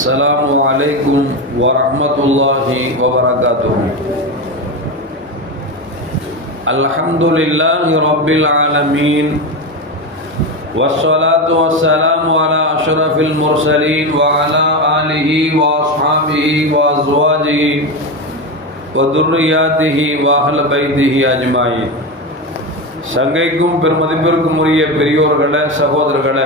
السلام عليكم ورحمة الله وبركاته الحمد لله رب العالمين والصلاة والسلام على أشرف المرسلين وعلى آله وأصحابه وأزواجه وذرياته وأهل بيته أجمعين சங்கைக்கும் பெருமதிப்பிற்கும் உரிய பெரியோர்களே சகோதரர்களே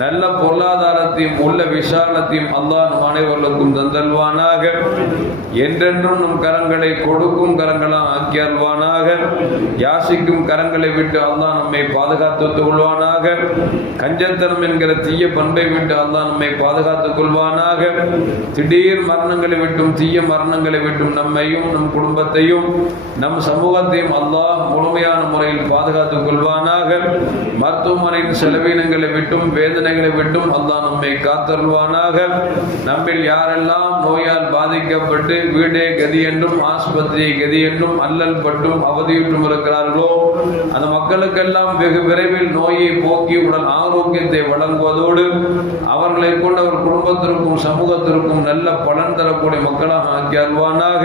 நல்ல பொருளாதாரத்தையும் உள்ள விசாலத்தையும் அல்லாஹ் அனைவர்களுக்கும் தந்தல்வானாக. என்றென்றும் நம் கரங்களை கொடுக்கும் கரங்களாக ஆக்கி அல்வானாக யாசிக்கும் கரங்களை விட்டு அல்லாஹ் நம்மை பாதுகாத்துக் கொள்வானாக. கஞ்சத்தனம் என்கிற தீய பண்பை விட்டு அல்லாஹ் நம்மை பாதுகாத்துக் கொள்வானாக. திடீர் மரணங்களை விட்டும் தீய மரணங்களை விட்டும் நம்மையும் நம் குடும்பத்தையும் நம் சமூகத்தையும் அல்லாஹ் முழுமையான முறையில் பாதுகாத்துக் கொள்வானாக. மருத்துவமனையின் செலவினங்களை விட்டும் வேத வேதனைகளை விட்டும் அல்லாஹ் நம்மை காத்தருள்வானாக. நம்மில் யாரெல்லாம் நோயால் பாதிக்கப்பட்டு வீடே கதி என்றும் ஆஸ்பத்திரி கதி என்றும் அல்லல் பட்டும் அவதியுற்றும் இருக்கிறார்களோ அந்த மக்களுக்கெல்லாம் வெகு விரைவில் நோயை போக்கி உடல் ஆரோக்கியத்தை வழங்குவதோடு அவர்களை கொண்டு அவர் குடும்பத்திற்கும் சமூகத்திற்கும் நல்ல பலன் தரக்கூடிய மக்களாக ஆக்கி அல்வானாக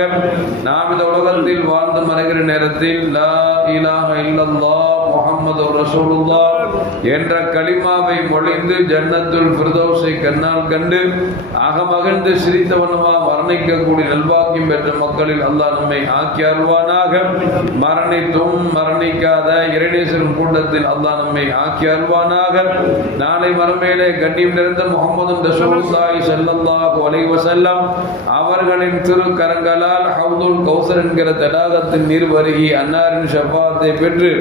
நாம் இந்த உலகத்தில் வாழ்ந்து மறைகிற நேரத்தில் லா இலாஹ இல்லல்லாஹ் முகமது ரசூலுல்லா என்ற களிமாவை மொழிந்து ஜன்னத்துல் பிரதோசை கண்ணால் கண்டு அகமகிழ்ந்து சிரித்தவனமா மரணிக்கக்கூடிய நல்வாக்கியம் பெற்ற மக்களில் அல்லாஹ் நம்மை ஆக்கி அருள்வானாக. மரணித்தும் மரணிக்காத இறைநேசரின் கூட்டத்தில் அல்லாஹ் நம்மை ஆக்கி அருள்வானாக. நாளை மறுமையிலே கண்ணியம் நிறைந்த முகமது ரசூலுல்லாஹி ஸல்லல்லாஹு அலைஹி வஸல்லம் அவர்களின் திருக்கரங்களால் ஹவுதுல் கௌசர் என்கிற தடாகத்தின் நீர் வருகி அன்னாரின் ஷஃபாத்தை பெற்று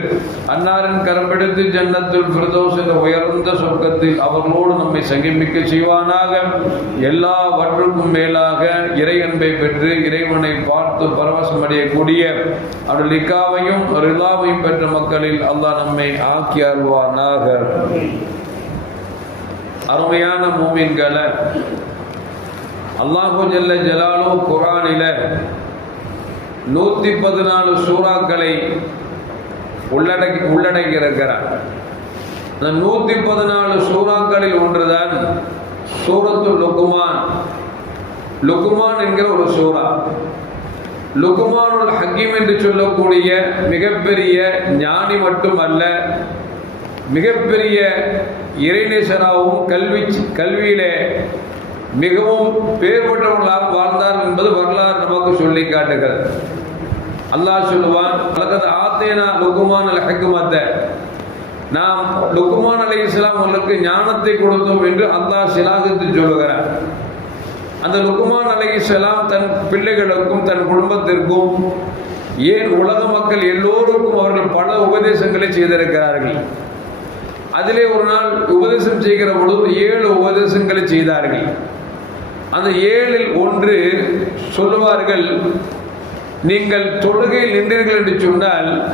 அன்னார் அன்னாரின் கரம்பெடுத்து ஜன்னத்துல் ஃபிர்தௌஸ் என்ற உயர்ந்த சொர்க்கத்தில் அவர்களோடு நம்மை சங்கிமிக்க செய்வானாக. எல்லாவற்றுக்கும் மேலாக இறை அன்பை பெற்று இறைவனை பார்த்து பரவசம் அடையக்கூடிய அவருடைய ரிலாவையும் பெற்ற மக்களில் அல்லாஹ் நம்மை ஆக்கி அருள்வானாக. அருமையான மூமின்களை அல்லாஹு ஜல்ல ஜலாலு குரானில நூத்தி பதினாலு சூறாக்களை உள்ளடக்கி உள்ளடக்கி இருக்கிறார் இந்த நூத்தி பதினாலு சூறாக்களில் ஒன்றுதான் சூரத்து லுக்குமான். லுக்குமான் என்கிற ஒரு சூறா. லுக்குமானுல் ஹக்கீம் என்று சொல்லக்கூடிய மிகப்பெரிய ஞானி மட்டுமல்ல மிகப்பெரிய இறைநேசராகவும் கல்வி கல்வியிலே மிகவும் பேர் பெற்றவர்களாக வாழ்ந்தார் என்பது வரலாறு நமக்கு சொல்லி காட்டுகிறது. அல்லாஹ் சொல்லுவான் ஆத்தேனா லுக்குமான் அல் ஹக்குமத்த நாம் லுக்குமான் அலை இஸ்லாம் அவர்களுக்கு ஞானத்தை கொடுத்தோம் என்று அல்லாஹ் சிலாகத்தில் சொல்லுகிறார். அந்த லுக்குமான் அலை இஸ்லாம் தன் பிள்ளைகளுக்கும் தன் குடும்பத்திற்கும் ஏன் உலக மக்கள் எல்லோருக்கும் அவர்கள் பல உபதேசங்களை செய்திருக்கிறார்கள். அதிலே ஒரு நாள் உபதேசம் செய்கிற பொழுது ஏழு உபதேசங்களை செய்தார்கள். அந்த ஏழில் ஒன்று சொல்லுவார்கள் நீங்கள் தொழுகையில் நின்றீர்கள் என்று சொன்னால்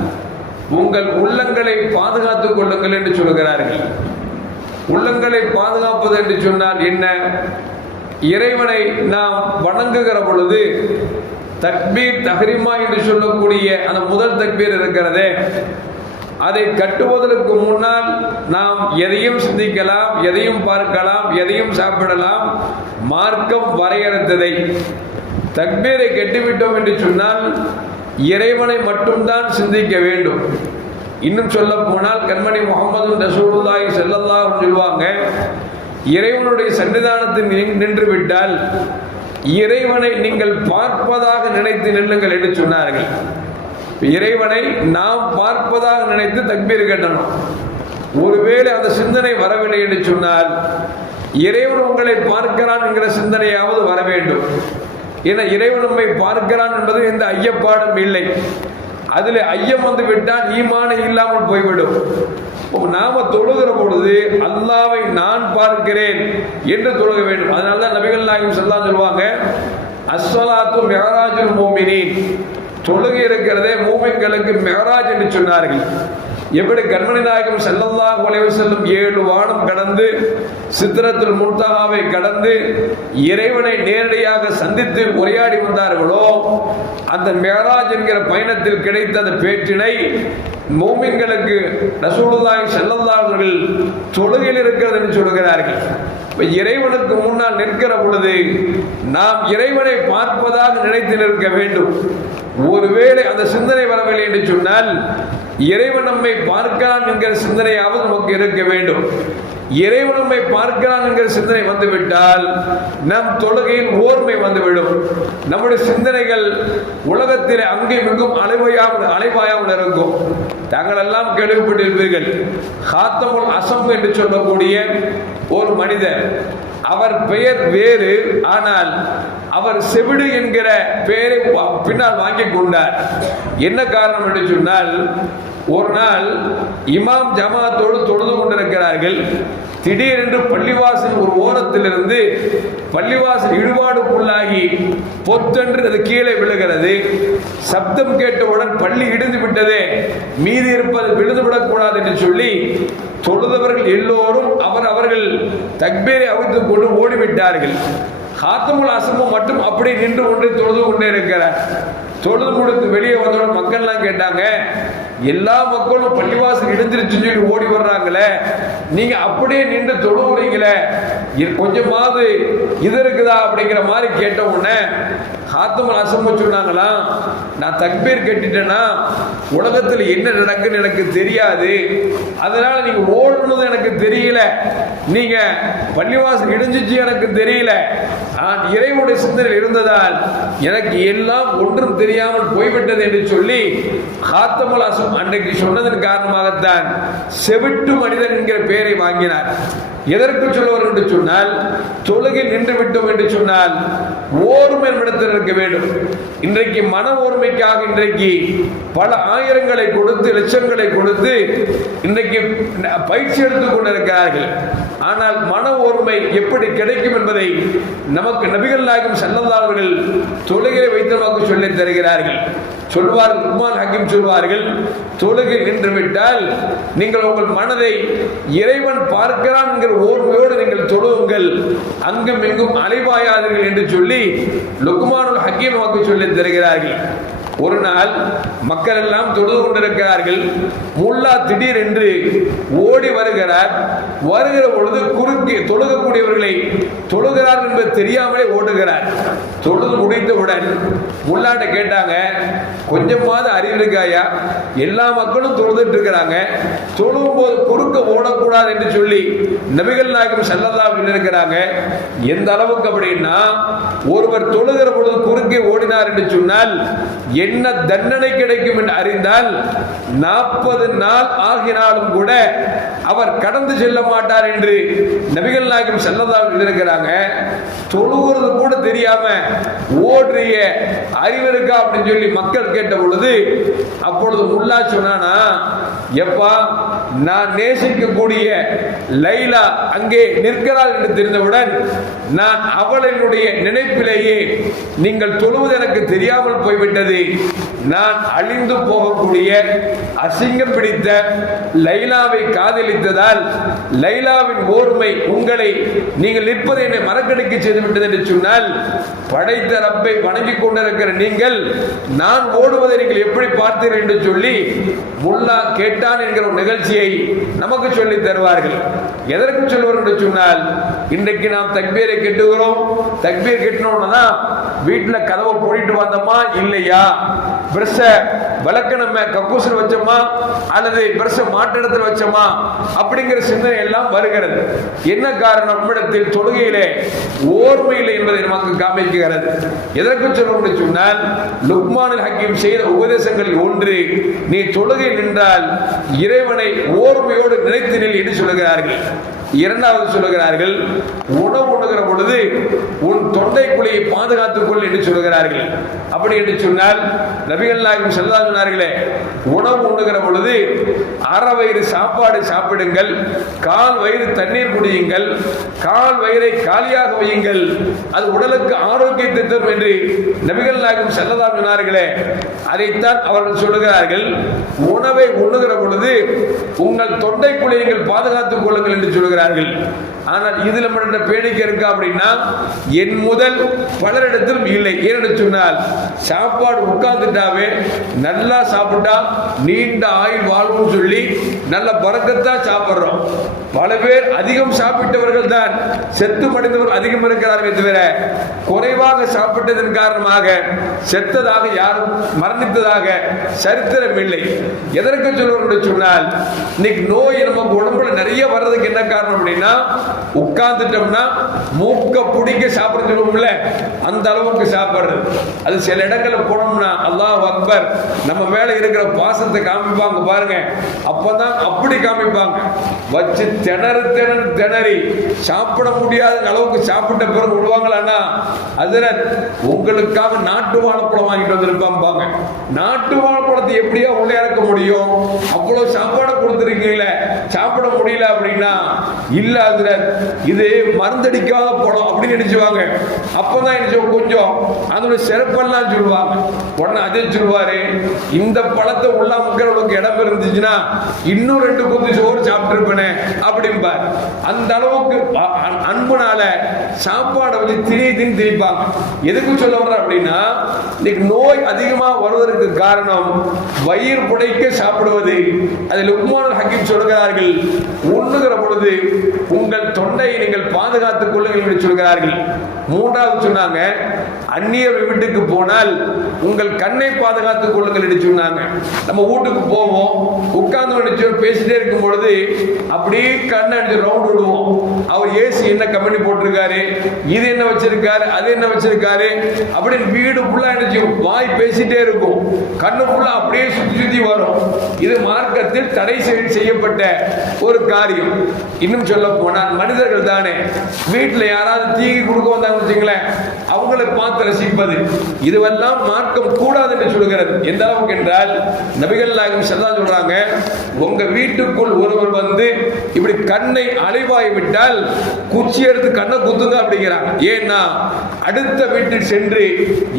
உங்கள் உள்ளங்களை பாதுகாத்துக் கொள்ளுங்கள் என்று சொல்கிறார்கள். உள்ளங்களை பாதுகாப்பது என்று சொன்னால் என்ன? இறைவனை நாம் வணங்குகிற பொழுது தக்பீர் தஹரிமா என்று சொல்லக்கூடிய அந்த முதல் தக்பீர் இருக்கிறதே அதை கட்டுவதற்கு முன்னால் நாம் எதையும் சிந்திக்கலாம் எதையும் பார்க்கலாம் எதையும் சாப்பிடலாம் மார்க்கம் வரையறுத்ததை. தக்பீரை கெட்டுவிட்டோம் என்று சொன்னால் இறைவனை மட்டும்தான் சிந்திக்க வேண்டும். இன்னும் சொல்ல போனால் கண்மணி முகமது ரசூலுல்லாஹி செல்லல்லாஹ் சொல்லுவாங்க இறைவனுடைய சன்னிதானத்தில் நின்று விட்டால் இறைவனை நீங்கள் பார்ப்பதாக நினைத்து நில்லுங்கள் என்று சொன்னார்கள். இறைவனை நாம் பார்ப்பதாக நினைத்து தக்பீர் கட்டணும். ஒருவேளை அந்த சிந்தனை வரவில்லை என்று சொன்னால் இறைவன் உங்களை பார்க்கிறான் என்கிற சிந்தனையாவது வர வேண்டும். என இறைவன் நம்மை பார்க்கிறான் என்பது எந்த ஐயப்பாடும் இல்லை. அதில் ஐயம் வந்து விட்டால் ஈமானை இல்லாமல் போய்விடும். நாம தொழுகிற பொழுது அல்லாவை நான் பார்க்கிறேன் என்று தொழுக வேண்டும். அதனால தான் நபிகள் நாயகம் சொல்லலாம் சொல்லுவாங்க அஸ்வலாத்து அஸ்ஸலாத்து மெஹராஜுல் மூமினின் தொழுகை இருக்கிறதே மூமின்களுக்கு மெஹராஜ் என்று சொன்னார்கள். எப்படி கண்மணி நாயகம் செல்லல்லா அலைஹி செல்லும் ஏழு வானம் கடந்து சித்திரத்தில் முர்தகாவை கடந்து இறைவனை நேரடியாக சந்தித்து உரையாடி வந்தார்களோ அந்த மெஹராஜ் என்கிற பயணத்தில் கிடைத்த அந்த பேற்றினை மூமின்களுக்கு ரசூலுல்லாஹி ஸல்லல்லாஹு தொழுகையில் இருக்கிறது என்று சொல்கிறார்கள். இறைவனுக்கு முன்னால் நிற்கிற பொழுது நாம் இறைவனை பார்ப்பதாக நினைத்து நிற்க வேண்டும். ஒருவேளை அந்த சிந்தனை வரவில்லை என்று சொன்னால் இறைவன் நம்மை பார்க்கலாம் என்கிற சிந்தனையாவது நமக்கு இருக்க வேண்டும். இறைவன் நம்மை பார்க்கிறான் என்கிற சிந்தனை வந்துவிட்டால் நம் தொழுகையில் ஓர்மை வந்துவிடும். நம்முடைய சிந்தனைகள் உலகத்தில் அங்கே மிகவும் அலைவாயாமல் அலைவாயாமல் இருக்கும். தாங்கள் எல்லாம் கேள்விப்பட்டிருப்பீர்கள் ஹாத்தமுல் அசம் என்று சொல்லக்கூடிய ஒரு மனிதர் அவர் பெயர் வேறு ஆனால் அவர் செவிடு என்கிற பெயரை பின்னால் வாங்கிக் கொண்டார். என்ன காரணம் என்று சொன்னால் ஒரு நாள் இமாம் ஜமாத்தோடு தொழுது கொண்டிருக்கிறார்கள். திடீரென்று பள்ளிவாசல் ஒரு ஓரத்திலிருந்து பள்ளிவாசல் இடுபாடுக்குள்ளாகி பொத்தென்று அது கீழே விழுகிறது. சப்தம் கேட்டவுடன் பள்ளி இடிந்து விட்டதே. மீதி இருப்பது விழுந்துவிடக்கூடாது என்று சொல்லி தொழுதவர்கள் எல்லோரும் அவர் அவர்கள் தக்பீரை அவித்து கொண்டு ஓடிவிட்டார்கள். ஹாத்தமுல் அசம்பம் மட்டும் அப்படியே நின்று கொண்டு தொழுது கொண்டே இருக்கிறார். தொழுது முடித்து வெளியே வந்தவுடன் மக்கள்லாம் கேட்டாங்க எல்லா மக்களும் பள்ளிவாசல் இடிஞ்சிருச்சு சொல்லி ஓடி வர்றாங்களே. நீங்க அப்படியே நின்று தொழுவுறீங்களே. இது கொஞ்சமாவது இது இருக்குதா அப்படிங்கிற மாதிரி கேட்ட உடனே ஹாத்தமன் அசம்ப சொன்னாங்களாம் நான் தக்பீர் கட்டிட்டேன்னா உலகத்தில் என்ன நடக்குன்னு எனக்கு தெரியாது. அதனால நீங்க ஓடுனது எனக்கு தெரியல. நீங்க பள்ளிவாசல் இடிஞ்சிச்சு எனக்கு தெரியல. நான் இறைவனுடைய சிந்தனையில் இருந்ததால் எனக்கு எல்லாம் ஒன்றும் தெரியாமல் போய்விட்டது என்று சொல்லி ஹாத்தமுல் அசம் அன்றைக்கு சொன்னதன் காரணமாகத்தான் செவிட்டு மனிதன் என்கிற பெயரை வாங்கினார். எதற்கு சொல்லுவார் என்று சொன்னால் தொழுகை நின்று விட்டோம் என்று சொன்னால் ஓர்மை இடத்தில் இருக்க வேண்டும். இன்றைக்கு மன ஓர்மைக்காக இன்றைக்கு பல ஆயிரங்களை கொடுத்து லட்சங்களை கொடுத்து இன்றைக்கு பயிற்சி எடுத்துக் கொண்டிருக்கிறார்கள். ஆனால் மன ஓர்மை எப்படி கிடைக்கும் என்பதை நமக்கு நபிகள் நாயகம் ஸல்லல்லாஹு தொழுகை வைத்து நமக்கு தருகிறார்கள். சொல்வார்கள் உமான் ஹக்கீம் சொல்வார்கள் தொழுகை நின்று விட்டால் நீங்கள் உங்கள் மனதை இறைவன் பார்க்கிறான் என்கிற ஓர்மையோடு நீங்கள் தொழுவுங்கள். அங்கும் இங்கும் அலைவாயாதீர்கள் என்று சொல்லி லுக்மானுல் ஹக்கீம் வாக்கு சொல்லித் தருகிறார்கள். ஒரு நாள் மக்கள் எல்லாம் தொழுது கொண்டிருக்கிறார்கள். முல்லா திடீரென்று ஓடி வருகிறார். வருகிற பொழுது குறுக்கே தொழுகக்கூடியவர்களை தொழுகிறார் என்பது தெரியாமலே ஓடுகிறார். தொழுது முடித்தவுடன் முல்லாட்ட கேட்டாங்க கொஞ்சமாவது அறிவு இருக்காயா எல்லா மக்களும் தொழுதுட்டு இருக்கிறாங்க. தொழுவும் போது குறுக்க ஓடக்கூடாது என்று சொல்லி நபிகள் நாயகம் செல்லதா இருக்கிறாங்க. எந்த அளவுக்கு அப்படின்னா ஒருவர் தொழுகிற பொழுது குறுக்கே ஓடினார் என்று சொன்னால் என்ன தண்டனை கிடைக்கும் என்று அறிந்தால் நாற்பது நாள் ஆகினாலும் கூட அவர் கடந்து செல்ல மாட்டார் என்று நபிகள் நாயகம் செல்லதா இருக்கிறாங்க. தொழுகிறது கூட தெரியாம ஓடுறிய அறிவு இருக்கா அப்படின்னு சொல்லி மக்கள் கேட்ட பொழுது அப்பொழுது முல்லா சொன்னானா எப்பா நான் நேசிக்கக்கூடிய லைலா அங்கே நிற்கிறாள் என்று தெரிந்தவுடன் நான் அவளினுடைய நினைப்பிலேயே நீங்கள் தொழுவது எனக்கு தெரியாமல் போய்விட்டது. நான் அழிந்து போகக்கூடிய அசிங்கம் பிடித்த லைலாவை காதலித்ததால் லைலாவின் ஓர்மை உங்களை நீங்கள் நிற்பதை என்னை மறக்கடிக்க செய்துவிட்டது என்று சொன்னால் படைத்த ரப்பை வணங்கிக் கொண்டிருக்கிற நீங்கள் நான் ஓடுவதை நீங்கள் எப்படி பார்த்தீர்கள் என்று சொல்லி முல்லா கேட்டான் என்கிற ஒரு நிகழ்ச்சியை நமக்கு சொல்லி தருவார்கள். எதற்கு சொல்வார் என்று சொன்னால் இன்றைக்கு நாம் தக்பீரை கெட்டுகிறோம். தக்பீர் கெட்டினோன்னா வீட்டில் கதவை போயிட்டு வந்தோமா இல்லையா? பிரஷ விளக்க நம்ம கக்கூசில் வச்சோமா? அல்லது பிரஷ மாற்றிடத்தில் வச்சோமா? அப்படிங்கிற சிந்தனை எல்லாம் வருகிறது. என்ன காரணம்? நம்மிடத்தில் தொழுகையிலே ஓர்மை இல்லை என்பதை நமக்கு காமிக்கிறது. எதற்கு சொல்லணும்னு சொன்னால் லுக்மானில் ஹக்கீம் செய்த உபதேசங்களில் ஒன்று நீ தொழுகை நின்றால் இறைவனை ஓர்மையோடு நினைத்து நில் என்று சொல்லுகிறார்கள். இரண்டாவது சொல்லுகிறார்கள் உணவு உண்ணுகிற பொழுது உன் தொண்டை பாதுகாத்துக் கொள் என்று சொல்லுகிறார்கள். அப்படி என்று சொன்னால் நபிகள் நாயகம் சொன்னார்களே உணவு உண்ணுகிற பொழுது அரை வயிறு சாப்பாடு சாப்பிடுங்கள் கால் வயிறு தண்ணீர் குடியுங்கள் கால் வயிறை காலியாக வையுங்கள் அது உடலுக்கு ஆரோக்கியத்தை தரும் என்று நபிகள் நாயகம் செல்லதா சொன்னார்களே அதைத்தான் அவர்கள் சொல்லுகிறார்கள். உணவை உண்ணுகிற பொழுது உங்கள் தொண்டை குழியங்கள் பாதுகாத்துக் கொள்ளுங்கள் என்று சொல்கிறார்கள் ஆனால் இதுல மட்டும் பேடிக்கை இருக்கா அப்படின்னா என் முதல் பலரிடத்திலும் இல்லை. ஏன்னு சொன்னால் சாப்பாடு உட்கார்ந்துட்டாவே நல்லா சாப்பிட்டா நீண்ட ஆயுள் வாழ்வுன்னு சொல்லி நல்ல பறக்கத்தான் சாப்பிட்றோம். பல பேர் அதிகம் சாப்பிட்டவர்கள் தான் செத்து படைந்தவர்கள் அதிகம் இருக்கிறார்கள் தவிர குறைவாக சாப்பிட்டதன் காரணமாக செத்ததாக யாரும் மரணித்ததாக சரித்திரம் இல்லை. எதற்கு சொல்லுவோம் சொன்னால் இன்னைக்கு நோய் நமக்கு உடம்புல நிறைய வர்றதுக்கு என்ன காரணம் அப்படின்னா உட்கார்ந்துட்டோம்னா மூக்க பிடிக்க சாப்பிட சொல்லுவோம்ல அந்த அளவுக்கு சாப்பிடுறது. அது சில இடங்களில் போனோம்னா அல்லாஹ் அக்பர் நம்ம மேல இருக்கிற பாசத்தை காமிப்பாங்க பாருங்க. அப்பதான் அப்படி காமிப்பாங்க. வச்சு திணறு திணறு திணறி. சாப்பிட முடியாத அளவுக்கு சாப்பிட்ட பிறகு விடுவாங்களான்னா அதுல உங்களுக்காக நாட்டு வாழைப்பழம் வாங்கிட்டு வந்திருப்பாங்க நாட்டு வாழைப்பழத்தை எப்படியா உள்ளே இறக்க முடியும்? அவ்வளவு சாப்பாடு கொடுத்துருக்கீங்களே. சாப்பிட முடியல அப்படின்னா இல்ல அதுல இது மருந்தடிக்காத பழம் அப்படின்னு நினைச்சுவாங்க. அப்பதான் நினைச்சு கொஞ்சம் அதோட சிறப்பெல்லாம் சொல்லுவாங்க. உடனே அதே சொல்லுவாரு இந்த பழத்தை உள்ள மக்களுக்கு இடம் இருந்துச்சுன்னா இன்னும் இன்னும் ரெண்டு குத்து சோறு சாப்பிட்டுருப்பேனே அப்படிம்பார். அந்த அளவுக்கு அன்புனால சாப்பாடை வந்து திரி திரிப்பாங்க. எதுக்கு சொல்ல வர்ற அப்படின்னா இன்னைக்கு நோய் அதிகமாக வருவதற்கு காரணம் வயிறு புடைக்க சாப்பிடுவது. அதில் லுக்மான் ஹக்கீம் சொல்கிறார்கள் உண்ணுகிற பொழுது உங்கள் தொண்டையை நீங்கள் பாதுகாத்துக் கொள்ளுங்கள் என்று சொல்கிறார்கள். மூன்றாவது சொன்னாங்க அந்நிய வீட்டுக்கு போனால் உங்கள் கண்ணை பாதுகாத்துக் கொள்ளுங்கள் என்று சொன்னாங்க. நம்ம வீட்டுக்கு போவோம் உட்கார்ந்து நினைச்சு பேசிட்டே இருக்கும் பொழுது அப்படியே கண்ணை அடிச்சு ரவுண்ட் விடுவோம். அவர் ஏசி என்ன கம்பெனி போட்டிருக்காரு இது என்ன வச்சிருக்காரு அது என்ன வச்சிருக்காரு அப்படின்னு வீடு ஃபுல்லா நினைச்சு வாய் பேசிட்டே இருக்கும். கண்ணு ஃபுல்லாக அப்படியே சுற்றி சுற்றி வரும். இது மார்க்கத்தில் தடை செய்யப்பட்ட ஒரு காரியம். இன்னும் சொல்ல போனால் மனிதர்கள் தானே. வீட்டில் யாராவது தீங்கி கொடுக்க வந்தாங்க வச்சுங்களேன் அவங்களை பார்த்து ரசிப்பது. இதுவெல்லாம் மார்க்கம் கூடாது என்று சொல்கிறது எந்த அளவுக்கு என்றால் நபிகள் நாயகம் செல்லா சொல்றாங்க உங்க வீட்டுக்குள் ஒருவர் வந்து இப்படி கண்ணை அழிவாய் விட்டால் குச்சி எடுத்து கண்ணை குத்துங்க அப்படிங்கிறாங்க ஏன்னா அடுத்த வீட்டில் சென்று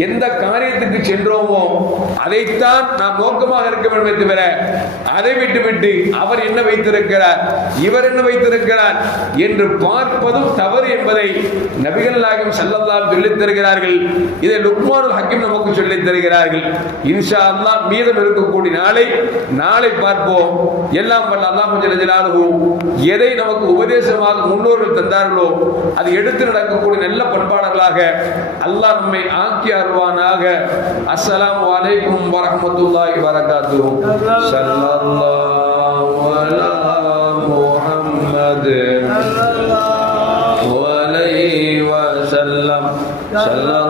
எந்த காரியத்துக்கு சென்றோமோ அதைத்தான் நாம் நோக்கமாக இருக்க வேண்டும் தவிர அதை விட்டு விட்டு அவர் என்ன வைத்திருக்கிறார் இவர் என்ன வைத்திருக்கிறார் என்று பார்ப்பதும் தவறு என்பதை நபிகள் நாயகம் ஸல்லல்லாஹு சொல்லித் தருகிறார்கள் இதை லுக்மானுல் ஹக்கீம் நமக்கு சொல்லித் தருகிறார்கள் இன்ஷா அல்லா மீதம் இருக்கக்கூடிய நாளை நாளை பார்ப்போம். எல்லாம் வல்ல அல்லாஹ் ஜலஜலாகவும் எதை நமக்கு உபதேசமாக முன்னோர்கள் தந்தார்களோ அது எடுத்து நடக்கக்கூடிய நல்ல பண்பாளர்களாக அல்லாஹ் நம்மை ஆக்கி அருவானாக. அஸ்ஸலாம் வலைக்கும் வரமத்துல்லாஹி வரகாத்து சல்லல்லாஹு அலா முஹம்மது. வலை வசல்லம் சல்லல்லாஹு